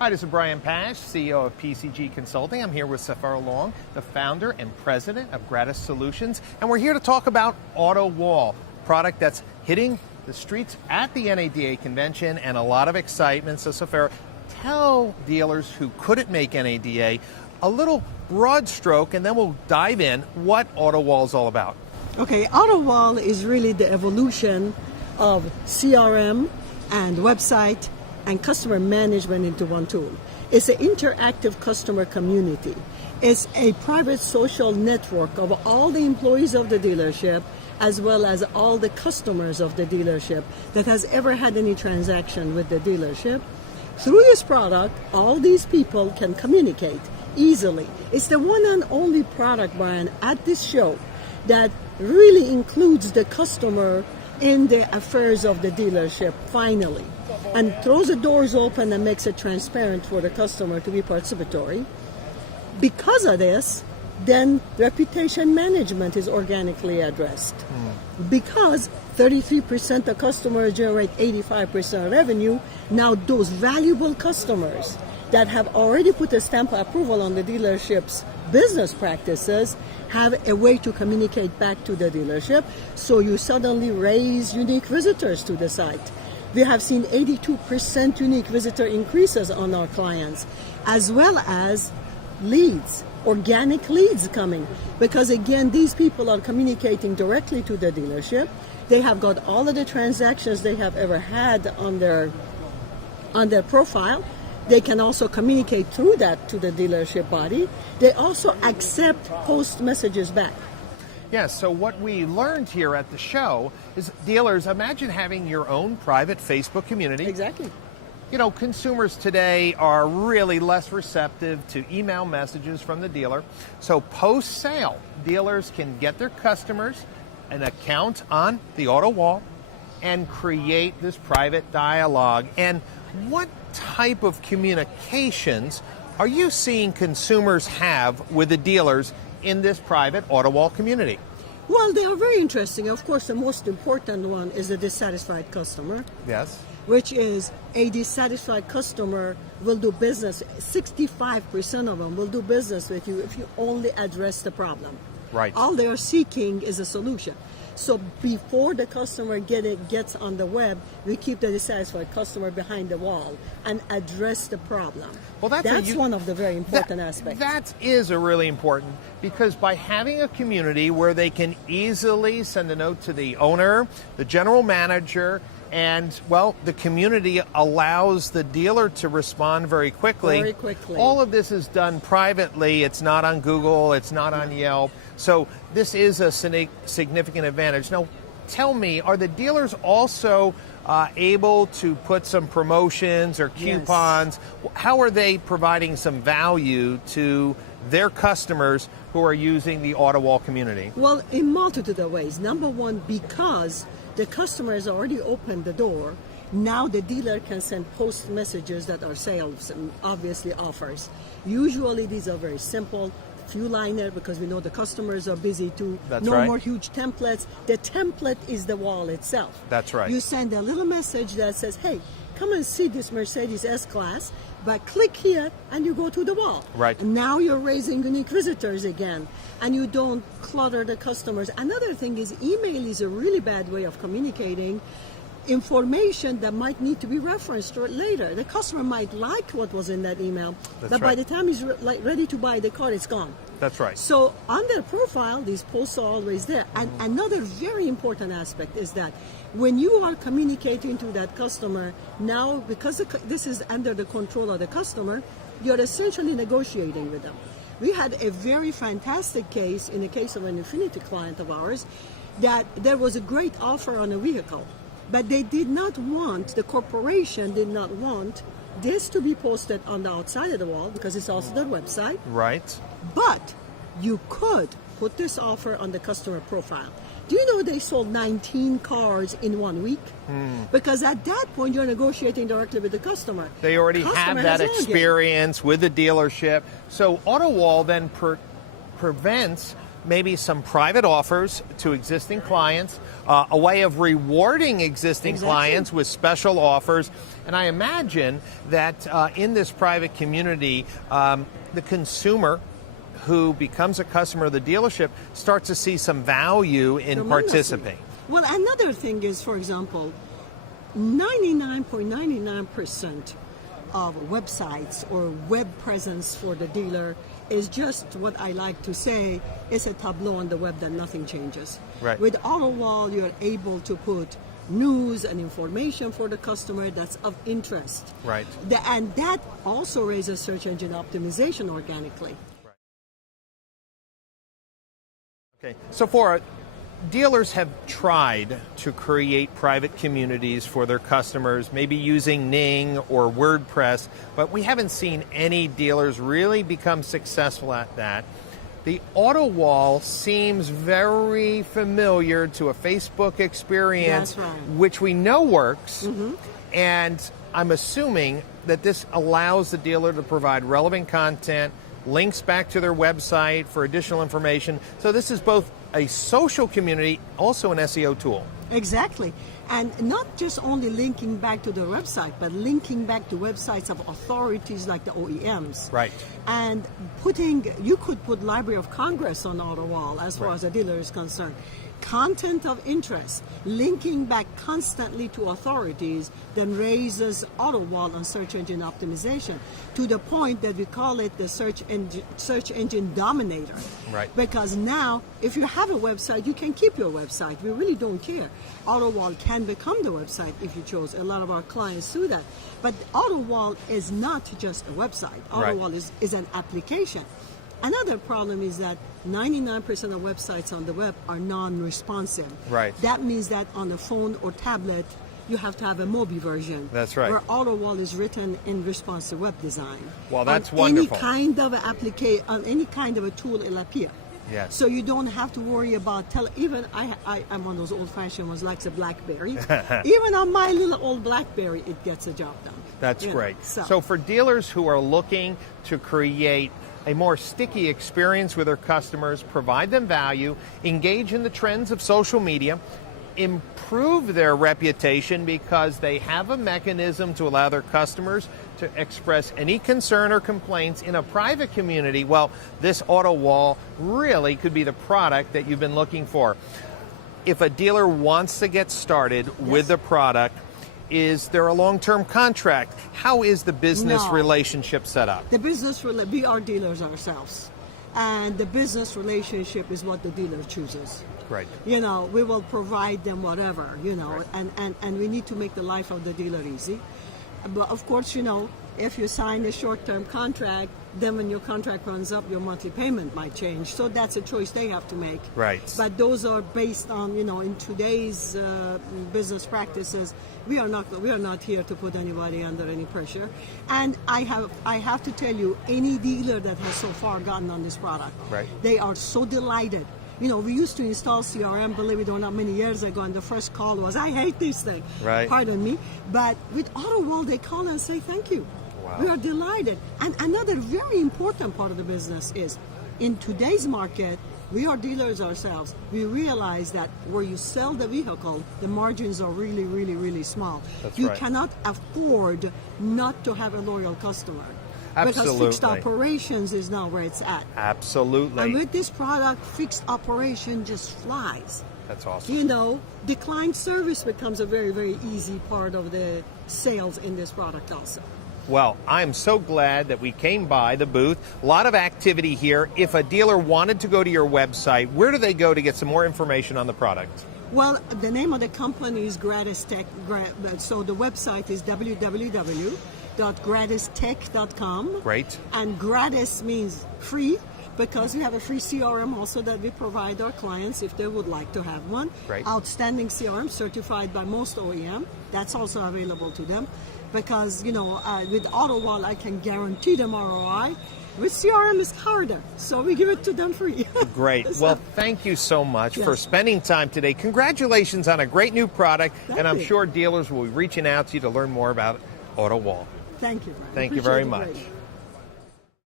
Hi, this is Brian Pasch, CEO of PCG Consulting. I'm here with Saphura, the founder and president of Gratis Solutions, and we're here to talk about autoWALL, product that's hitting the streets at the NADA convention and a lot of excitement. So Saphura, tell dealers who couldn't make NADA a little broad stroke, and then we'll dive in what autoWALL is all about. Okay, autoWALL is really the evolution of CRM and website and customer management into one tool. It's an interactive customer community. It's a private social network of all the employees of the dealership as well as all the customers of the dealership that has ever had any transaction with the dealership. Through this product, all these people can communicate easily. It's the one and only product, Brian, at this show that really includes the customer in the affairs of the dealership finally, and throws the doors open and makes it transparent for the customer to be participatory. Because of this, then reputation management is organically addressed. Because 33% of customers generate 85% of revenue, now those valuable customers that have already put a stamp of approval on the dealership's business practices have a way to communicate back to the dealership, so you suddenly raise unique visitors to the site. We have seen 82% unique visitor increases on our clients, as well as leads, organic leads coming, because again, these people are communicating directly to the dealership. They have got all of the transactions they have ever had on their profile. They can also communicate through that to the dealership body. They also accept post messages back. Yes, so what we learned here at the show is dealers, imagine having your own private Facebook community. Exactly. You know, consumers today are really less receptive to email messages from the dealer. So post-sale, dealers can get their customers an account on the autoWALL and create this private dialogue. And what type of communications are you seeing consumers have with the dealers in this private autoWALL community? Well, they are very interesting. Of course, the most important one is the dissatisfied customer. Yes. Which is a dissatisfied customer will do business, 65% of them will do business with you if you only address the problem. Right. All they are seeking is a solution. So before the customer gets on the web, we keep the dissatisfied customer behind the wall and address the problem. Well, that's one of the very important aspects. That is a really important, because by having a community where they can easily send a note to the owner, the general manager, and, well, the community allows the dealer to respond very quickly. Very quickly. All of this is done privately. It's not on Google. It's not on Yelp. So this is a significant advantage. Now, tell me, are the dealers also able to put some promotions or coupons? Yes. How are they providing some value to their customers who are using the autoWALL community? Well, in multitude of ways. Number one, because the customer has already opened the door, now the dealer can send post messages that are sales and obviously offers. Usually these are very simple, few liner, because we know the customers are busy too. That's no right. more huge templates. The template is the wall itself. That's right. You send a little message that says, hey, come and see this Mercedes S-Class, but click here and you go to the wall. Right. Now you're raising unique visitors again, and you don't clutter the customers. Another thing is email is a really bad way of communicating information that might need to be referenced later. The customer might like what was in that email, but by the time he's ready to buy the car, it's gone. That's right. So on their profile, these posts are always there. And another very important aspect is that when you are communicating to that customer, now because this is under the control of the customer, you're essentially negotiating with them. We had a very fantastic case in the case of an Infinity client of ours, that there was a great offer on a vehicle, but they did not want, the corporation did not want this to be posted on the outside of the wall because it's also their website. Right. But you could put this offer on the customer profile. Do you know they sold 19 cars in 1 week? Because at that point, you're negotiating directly with the customer. They already have that experience with the dealership. So autoWALL then prevents maybe some private offers to existing clients, a way of rewarding existing clients with special offers. And I imagine that in this private community, the consumer who becomes a customer of the dealership starts to see some value in participating. Well, another thing is, for example, 99.99% of websites or web presence for the dealer is just what I like to say is a tableau on the web that nothing changes. Right. With autoWALL, you're able to put news and information for the customer that's of interest. Right. And that also raises search engine optimization organically. Okay. Saphura, dealers have tried to create private communities for their customers, maybe using Ning or WordPress, but we haven't seen any dealers really become successful at that. The autoWALL seems very familiar to a Facebook experience, That's right. which we know works, and I'm assuming that this allows the dealer to provide relevant content, links back to their website for additional information. So this is both a social community, also an SEO tool. Exactly. And not just only linking back to the website, but linking back to websites of authorities like the OEMs. Right. And you could put Library of Congress on autoWALL as far as the dealer is concerned. Content of interest, linking back constantly to authorities, then raises autoWALL on search engine optimization to the point that we call it the search engine dominator. Right. Because now, if you have a website, you can keep your website. We really don't care. autoWALL can become the website if you chose. A lot of our clients do that. But autoWALL is not just a website. autoWALL is an application. Another problem is that 99% of websites on the web are non-responsive. Right. That means that on a phone or tablet, you have to have a mobile version. That's right. Where autoWALL is written in responsive web design. Well, that's on wonderful. Any kind of on any kind of a tool, it'll appear. Yes. So you don't have to worry about even I'm one of those old-fashioned ones like the BlackBerry. Even on my little old BlackBerry, it gets a job done. That's great. So So for dealers who are looking to create a more sticky experience with their customers, provide them value, engage in the trends of social media, improve their reputation because they have a mechanism to allow their customers to express any concern or complaints in a private community, well, this autoWALL really could be the product that you've been looking for. If a dealer wants to get started with the product, is there a long-term contract? How is the business relationship set up? The we are dealers ourselves. And the business relationship is what the dealer chooses. Right. You know, we will provide them whatever, you know, and we need to make the life of the dealer easy. But of course, you know, if you sign a short-term contract, then when your contract runs up, your monthly payment might change. So that's a choice they have to make. Right. But those are based on, you know, in today's business practices, we are not here to put anybody under any pressure. And I have to tell you, any dealer that has so far gotten on this product, they are so delighted. You know, we used to install CRM, believe it or not, many years ago, and the first call was, I hate this thing. Right. Pardon me. But with autoWALL, they call and say thank you. Wow. We are delighted. And another very important part of the business is, in today's market, we are dealers ourselves. We realize that where you sell the vehicle, the margins are really, really, really small. That's you right. cannot afford not to have a loyal customer. Absolutely. Because fixed operations is now where it's at. Absolutely. And with this product, fixed operation just flies. That's awesome. You know, declined service becomes a very, very easy part of the sales in this product also. Well, I'm so glad that we came by the booth. A lot of activity here. If a dealer wanted to go to your website, where do they go to get some more information on the product? Well, the name of the company is Gratis Tech. So the website is www.gratistech.com. Great. And gratis means free, because we have a free CRM also that we provide our clients if they would like to have one. Great. Outstanding CRM certified by most OEM. That's also available to them. Because, you know, with autoWALL, I can guarantee them ROI. With CRM, it's harder, so we give it to them free. Great. Well, thank you so much for spending time today. Congratulations on a great new product, and I'm sure dealers will be reaching out to you to learn more about autoWALL. Thank you, Brian. Thank you very Appreciate it much.